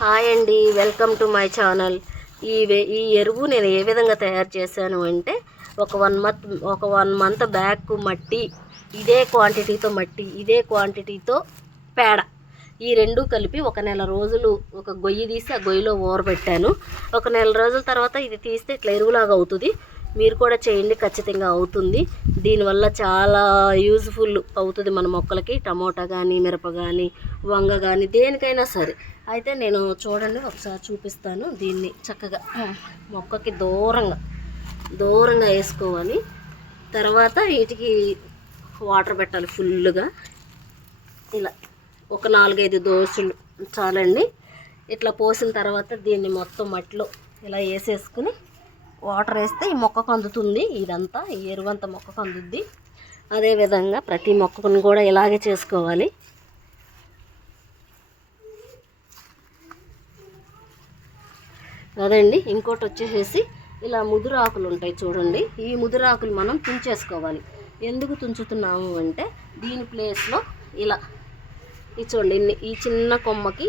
Hi అండి, welcome to my channel. ఈ ఎరువు నేను ఏ విధంగా తయారు చేశాను అంటే ఒక వన్ మంత్ బ్యాక్ మట్టి, ఇదే క్వాంటిటీతో మట్టి, ఇదే క్వాంటిటీతో పేడ, ఈ రెండు కలిపి ఒక నెల రోజులు ఒక గొయ్యి తీసి ఆ గొయ్యిలో ఊరబెట్టాను. ఒక నెల రోజుల తర్వాత ఇది తీస్తే ఇట్లా ఎరువులాగా అవుతుంది. మీరు కూడా చేయండి, ఖచ్చితంగా అవుతుంది. దీనివల్ల చాలా యూజ్ఫుల్ అవుతుంది మన మొక్కలకి. టమోటా కానీ, మిరప కానీ, వంగ కానీ, దేనికైనా సరే. అయితే నేను చూడండి ఒకసారి చూపిస్తాను. దీన్ని చక్కగా మొక్కకి దూరంగా వేసుకోవాలి. తర్వాత వీటికి వాటర్ పెట్టాలి ఫుల్గా. ఇలా ఒక 4-5 దోసులు చాలండి. ఇట్లా పోసిన తర్వాత దీన్ని మొత్తం మట్టిలో ఇలా వేసేసుకుని వాటర్ వేస్తే ఈ మొక్కకు అందుతుంది. ఇదంతా ఈ ఎరువంతా మొక్కకు అందుద్ది. అదేవిధంగా ప్రతి మొక్కను కూడా ఇలాగే చేసుకోవాలి. అదండి. ఇంకోటి వచ్చేసేసి ఇలా ముదురు ఆకులు ఉంటాయి చూడండి. ఈ ముదురు ఆకులు మనం తుంచేసుకోవాలి. ఎందుకు తుంచుతున్నాము అంటే దీని ప్లేస్లో ఇలా చూడండి, ఈ చిన్న కొమ్మకి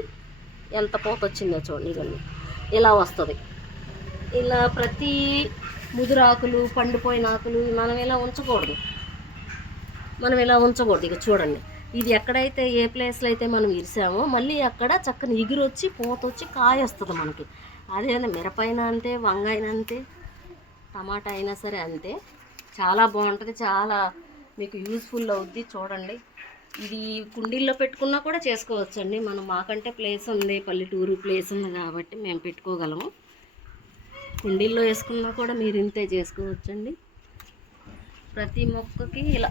ఎంత పోత వచ్చిందో చూడండి. ఇవన్నీ ఇలా వస్తుంది. ఇలా ప్రతి ముదురాకులు, పండిపోయిన ఆకులు మనం ఇలా ఉంచకూడదు. ఇక చూడండి, ఇది ఎక్కడైతే ఏ ప్లేస్లో అయితే మనం ఇరిసామో మళ్ళీ అక్కడ చక్కని ఎగురొచ్చి పోతొచ్చి కాయ వస్తుంది మనకి. అదే మిరపైనా అంతే, వంగ అయినా అంతే, టమాటా అయినా సరే అంతే. చాలా బాగుంటుంది, చాలా మీకు యూజ్ఫుల్ అవుద్ది. చూడండి, ఇది కుండీల్లో పెట్టుకున్నా కూడా చేసుకోవచ్చండి. మాకంటే ప్లేస్ ఉంది, పల్లెటూరు ప్లేస్ ఉంది కాబట్టి మేము పెట్టుకోగలము. కుండీల్లో వేసుకున్నా కూడా మీరు ఇంతే చేసుకోవచ్చండి. ప్రతి మొక్కకి ఇలా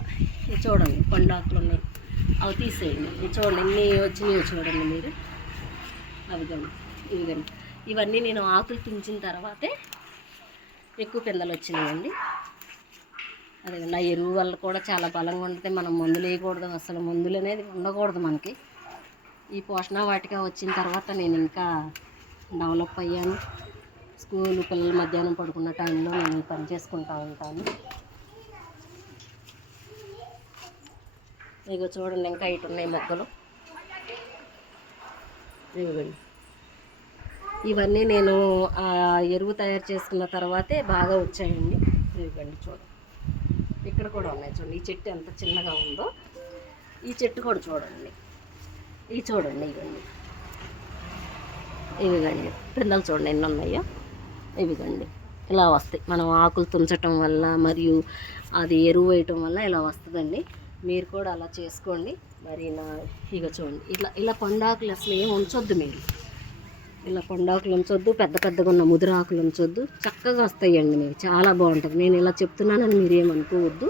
చూడండి పండాకులు ఉన్నాయి, అవి తీసేయండి. చూడండి ఎన్ని వచ్చినాయో చూడండి మీరు. ఇవిగండి ఇవన్నీ నేను ఆకులు తుంచిన తర్వాతే ఎక్కువ పిందెలు వచ్చినాయండి. అదే నా ఎరువు వల్ల కూడా చాలా బలంగా ఉంటుంది. మనం మందులు వేయకూడదు, అసలు మందులు అనేది ఉండకూడదు మనకి. ఈ పోషణ వాటిగా వచ్చిన తర్వాత నేను ఇంకా డెవలప్ అయ్యాను. స్కూలు పిల్లలు మధ్యాహ్నం పడుకున్న టైంలో నేను పని చేసుకుంటూ ఉంటాను. ఇక చూడండి, ఇంకా ఇటు ఉన్నాయి మొక్కలు. ఇవ్వండి, ఇవన్నీ నేను ఎరువు తయారు చేసుకున్న తర్వాతే బాగా వచ్చాయండి. ఇవ్వండి చూడండి, ఇక్కడ కూడా ఉన్నాయి చూడండి. ఈ చెట్టు ఎంత చిన్నగా ఉందో, ఈ చెట్టు కూడా చూడండి. చూడండి ఇవిగండి పిందెలు చూడండి ఎన్ని ఉన్నాయో. ఇవిగండి ఇలా వస్తాయి. మనం ఆకులు తుంచటం వల్ల మరియు అది ఎరువు వేయటం వల్ల ఇలా వస్తుందండి. మీరు కూడా అలా చేసుకోండి. మరి ఇక చూడండి, ఇలా పండాకులు అసలు ఏం ఉంచొద్దు. మీరు ఇలా పండాకులు ఉంచొద్దు, పెద్దగా ఉన్న ముదురాకులు ఉంచొద్దు. చక్కగా వస్తాయండి మీకు, చాలా బాగుంటుంది. నేను ఇలా చెప్తున్నానని మీరు ఏమనుకోవద్దు.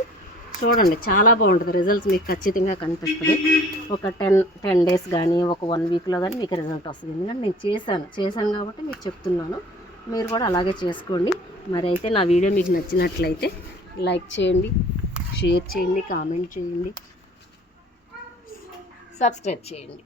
చూడండి, చాలా బాగుంటుంది. రిజల్ట్స్ మీకు ఖచ్చితంగా కనిపిస్తుంది. ఒక 10 డేస్ కానీ, ఒక 1 వీక్లో కానీ మీకు రిజల్ట్ వస్తుంది. ఎందుకంటే నేను చేశాను కాబట్టి మీకు చెప్తున్నాను. మీరు కూడా అలాగే చేసుకోండి. మరి అయితే నా వీడియో మీకు నచ్చినట్లయితే లైక్ చేయండి, షేర్ చేయండి, కామెంట్ చేయండి, సబ్స్క్రైబ్ చేయండి.